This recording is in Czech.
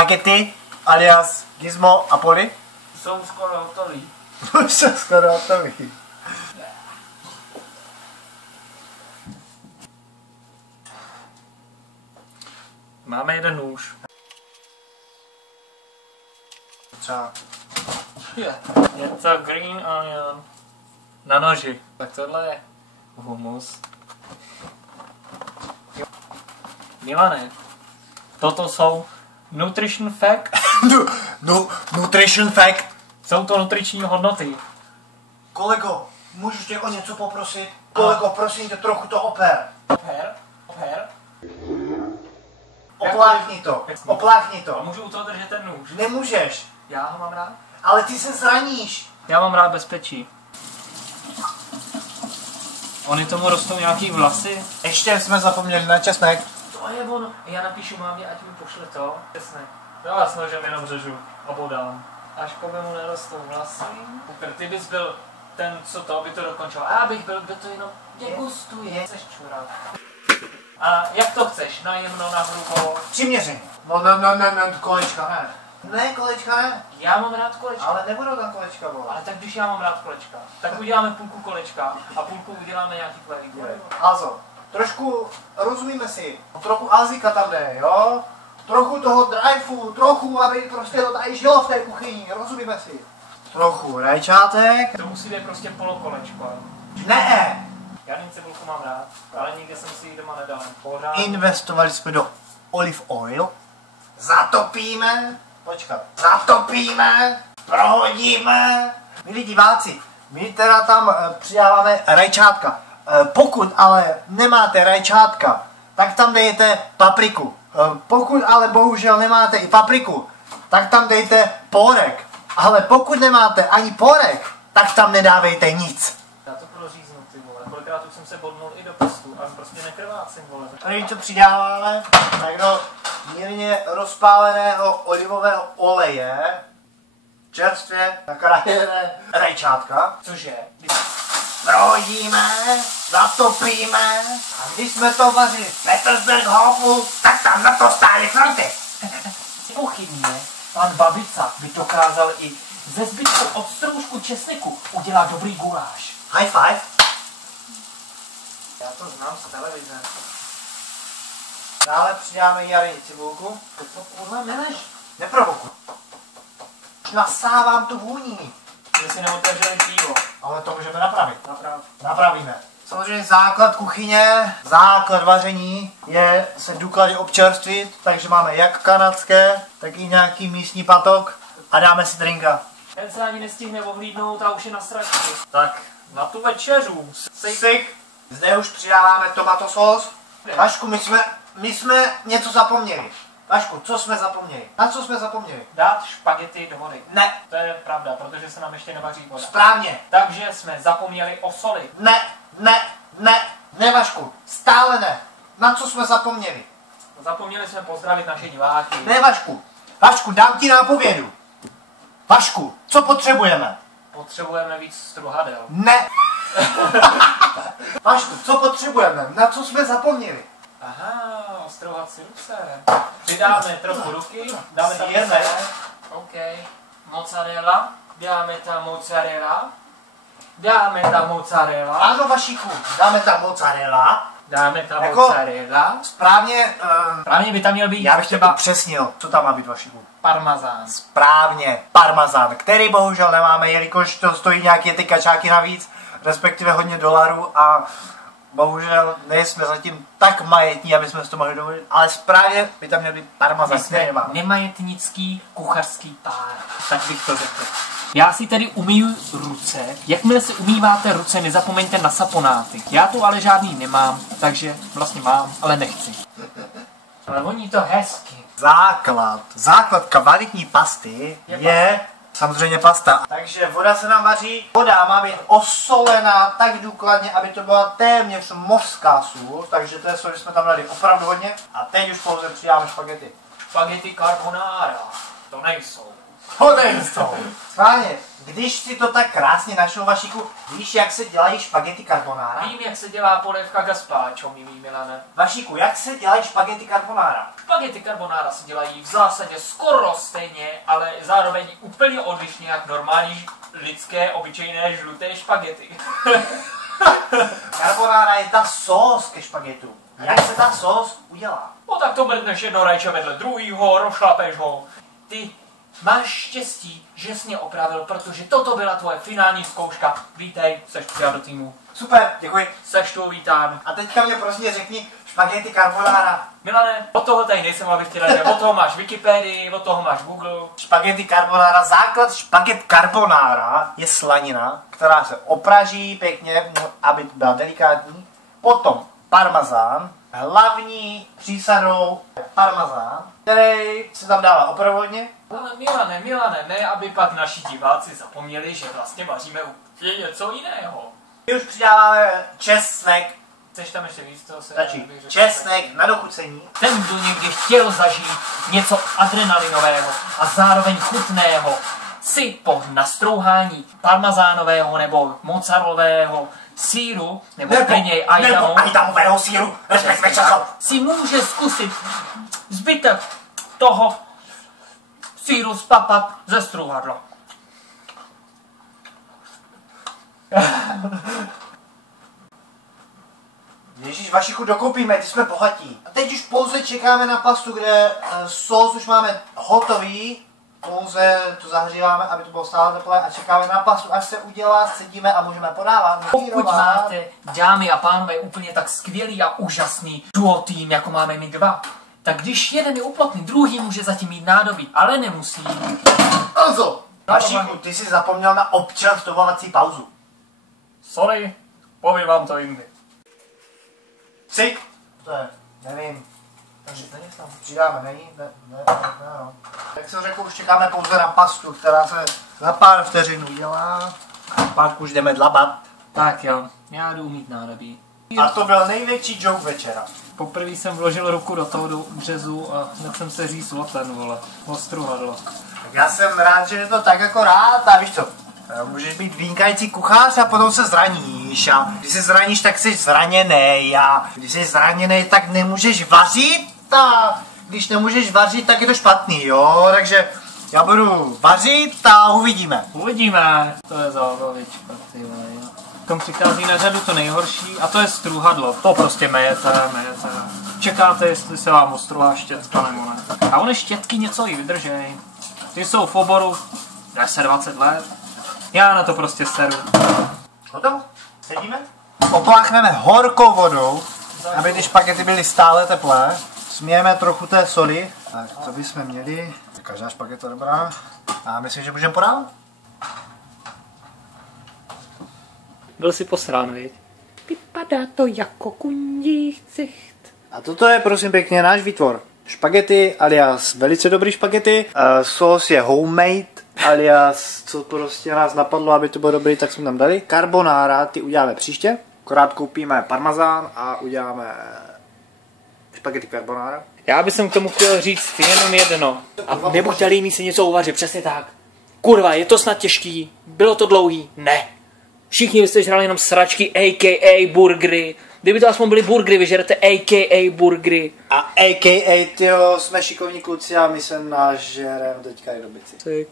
Spaghetti alias Gizmo a Polly. Jsou skoro hotový. Už jsou skoro hotový. Máme jeden nůž. Třeba. Něco green onion. Na noži. Tak tohle je humus. Milane, toto jsou nutrition fact. Nutrition fact. Jsou to nutriční hodnoty. Kolego, můžu tě o něco poprosit? Kolego, prosím tě, trochu to oper. Oper. Opláchni to. Opláchni A to. můžu u toho držet ten nůž? Nemůžeš. Já ho mám rád. Ale ty se zraníš. Já mám rád bezpečí. Oni tomu rostou nějaký vlasy. Ještě jsme zapomněli na česnek. To je ono. Já napíšu mámě, ať mi pošle to. Přesně. Já s nožem jenom řežu a bodám. Až po mu nerostou vlasy. Ty bys byl ten, co to by to dokončil. A já bych byl, kdo to jenom degustuje. Chceš čurat. A jak to chceš? Najemno, na hrubo? Přiměřeně. No, kolečka ne. Ne, kolečka ne. Já mám rád kolečka. Ale nebudou tam kolečka, vole. Ale tak když já mám rád kolečka, tak uděláme půlku kolečka a půlku uděláme nějaký tvoje figury. Azo, trošku, rozumíme si, trochu azika tam jde, jo? Trochu toho driveu, trochu, aby prostě to tady žilo v té kuchyni, rozumíme si. Trochu rajčátek. To musí být prostě polokolečko. Ne! Já jen cibulku mám rád, ale nikdy jsem si ji doma nedal. Pořád. Investovali jsme do olive oil. Zatopíme. Počkat. Zatopíme. Prohodíme. Milí diváci, my teda tam přidáváme rajčátka. Pokud ale nemáte rajčátka, tak tam dejte papriku. Pokud ale bohužel nemáte i papriku, tak tam dejte pórek. Ale pokud nemáte ani pórek, tak tam nedávejte nic. Já to proříznu, ty vole. Kolikrát už jsem se bodnul i do prstu a prostě nekrvácím, vole. Když to přidáváme, tak do mírně rozpáleného olivového oleje čerstvě nakrájené rajčátka. Cože? Prohodíme, zatopíme a když jsme to vařili v Petersberghofu, tak tam na to stály fronty. Pochybně, pan Babica by dokázal i ze zbytku od stroužku česneku udělat dobrý guláš. High five. Já to znám z televize. Dále přidáme jarní cibulku. To kurva meleš. Neprovokuj. Nasávám tu vůni. Že si neotevřeli pivo. Ale to můžeme napravit. Naprav. Napravíme. Samozřejmě základ kuchyně, základ vaření je se důkladně občerstvit, takže máme jak kanadské, tak i nějaký místní patok a dáme si drinka. Ten se ani nestihne ohlídnout a už je na stračky. Tak, na tu večeřu. Sik. Zde už přidáváme tomato sos. Vašku, my jsme něco zapomněli. Vašku, co jsme zapomněli? Na co jsme zapomněli? Dát špagety do vody. Ne. To je pravda, protože se nám ještě nevaří voda. Správně. Takže jsme zapomněli o soli. Ne, Vašku, stále ne. Na co jsme zapomněli? Zapomněli jsme pozdravit naše diváky. Ne, Vašku. Vašku, dám ti nápovědu. Vašku, co potřebujeme? Potřebujeme víc struhadel. Ne. Vašku, co potřebujeme? Na co jsme zapomněli? Aha, ostrouhat si ruce. Přidáme trochu ruky, dáme tam Sjeme. OK. Mozzarella. Dáme tam mozzarella. Dáme tam mozzarella. Ano, Vašiku, dáme tam mozzarella. Dáme tam Jako- mozzarella. Správně, Právě by tam měl být já bych tě třeba upřesnil, co tam má být, Vašiku. parmazán. Správně, parmazán, který bohužel nemáme, jelikož to stojí nějaké ty kačáky navíc, respektive hodně dolarů a bohužel nejsme zatím tak majetní, aby jsme si to mohli dovolit, ale správně by tam měl být parmazán, My který jsme nemáme. nemajetnický kuchařský pár. Tak bych to řekl. Já si tedy umýju ruce. Jakmile si umýváte ruce, nezapomeňte na saponáty. Já tu ale žádný nemám, takže vlastně mám, ale nechci. Ale voní to hezky. Základ kvalitní pasty je samozřejmě pasta. Takže voda se nám vaří. Voda má být osolená tak důkladně, aby to byla téměř mořská sůl. Takže to je sůl, že jsme tam dali opravdu hodně. A teď už pouze přidáme špagety. Spaghetti carbonara. To nejsou. Odeň z toho. Schválně, když si to tak krásně našel, Vašíku, víš, jak se dělají špagety carbonara? Vím, jak se dělá polévka gazpacho, milý Milane. Vašíku, jak se dělají špagety carbonara? Špagety carbonara se dělají v zásadě skoro stejně, ale zároveň úplně odlišně jak normální lidské, obyčejné, žluté špagety. Carbonara je ta sós ke špagetu. Jak se ta sós udělá? No tak to mrkneš jedno rajče vedle druhýho, rozšlapeš ho. Ty máš štěstí, že jsi mě opravil, protože toto byla tvoje finální zkouška. Vítej, seš přijat do týmu. Super, děkuji. Seš tu, vítám. A teďka mě prosím řekni špagety carbonara. Milane, od toho tady nejsem, abych ti radil. Od toho máš Wikipedii, od toho máš Google. Špagety carbonara, základ špaget carbonara je slanina, která se opraží pěkně, aby byla delikátní. Potom parmazán, hlavní přísadou parmazán, který se tam dává opravodně. Ale Milane, ne, aby pak naši diváci zapomněli, že vlastně vaříme úplně něco jiného. My už přidáváme česnek, Chceš tam ještě víc toho se... stačí česnek na dochucení. Ten, kdo někdy chtěl zažít něco adrenalinového a zároveň chutného, si po nastrouhání parmazánového nebo mozzarelového sýru, nebo klidně ajdamového sýru, respektive času, si může zkusit zbytek toho sýru spapat ze struhadla. Ježíš, Vašichu, dokoupíme, ty jsme bohatí. A teď už pouze čekáme na pastu, kde sós už máme hotový. Pouze to zahříváme, aby to bylo stále teplé a čekáme na pastu, až se udělá, scedíme a můžeme podávat. Pokud máte, dámy a pánové, úplně tak skvělý a úžasný duo tým, jako máme my dva, tak když jeden je úplotný, druhý může zatím mít nádobí, ale nemusí. Honzo! Vašichu, ty jsi zapomněl na občerstvovací pauzu. Sorry, povím vám to jindy. Cik! To je, nevím. Přidáme, není? No. Jak jsem řekl, už čekáme pouze na pastu, která se za pár vteřin udělá. A pak už jdeme dlabat. Tak jo, já jdu mít nádobí. A to byl největší joke večera. Poprvé jsem vložil ruku do toho březu a hned jsem se říct o ten, vole, o struhadlo. Tak já jsem rád, že je to tak jako rád a víš co? Můžeš být vynikající kuchař a potom se zraníš a když se zraníš, tak jsi zraněný a když jsi zraněný, tak nemůžeš vařit a když nemůžeš vařit, tak je to špatný, jo? Takže já budu vařit a uvidíme. Uvidíme, to je zábavička, ty vole, jo. Tom přichází na řadu to nejhorší a to je struhadlo. To prostě mejete. Čekáte, jestli se vám ostruvá štětka nebo ne. A ony štětky něco i vydržej. Ty jsou v oboru 10-20 let. Já na to prostě seru. Hotovo? Sedíme? Opláchneme horkou vodou, aby ty špagety byly stále teplé. Smějeme trochu té soli. Tak, co bychom měli? Každá špageta dobrá. A myslím, že můžeme podávat? Byl si posrán, viď? Vypadá to jako kundí chtcht. A toto je prosím pěkně náš výtvor. Špagety alias velice dobrý špagety. Sos je homemade alias co prostě nás napadlo, aby to bylo dobrý, tak jsme tam dali. Carbonara, ty uděláme příště. Akorát koupíme parmazán a uděláme špagety carbonara. Já bych k tomu chtěl říct jenom jedno. A nebo chtěli mi si něco uvařit, přesně tak. Kurva, je to snad těžký? Bylo to dlouhý? Ne. Všichni byste žrali jenom sračky, a.k.a. burgery. Kdyby to aspoň byly burgery, vyžerete a.k.a. burgery. A a.k.a. tyjo, jsme šikovní kluci a my se nažerem teďka i do bici.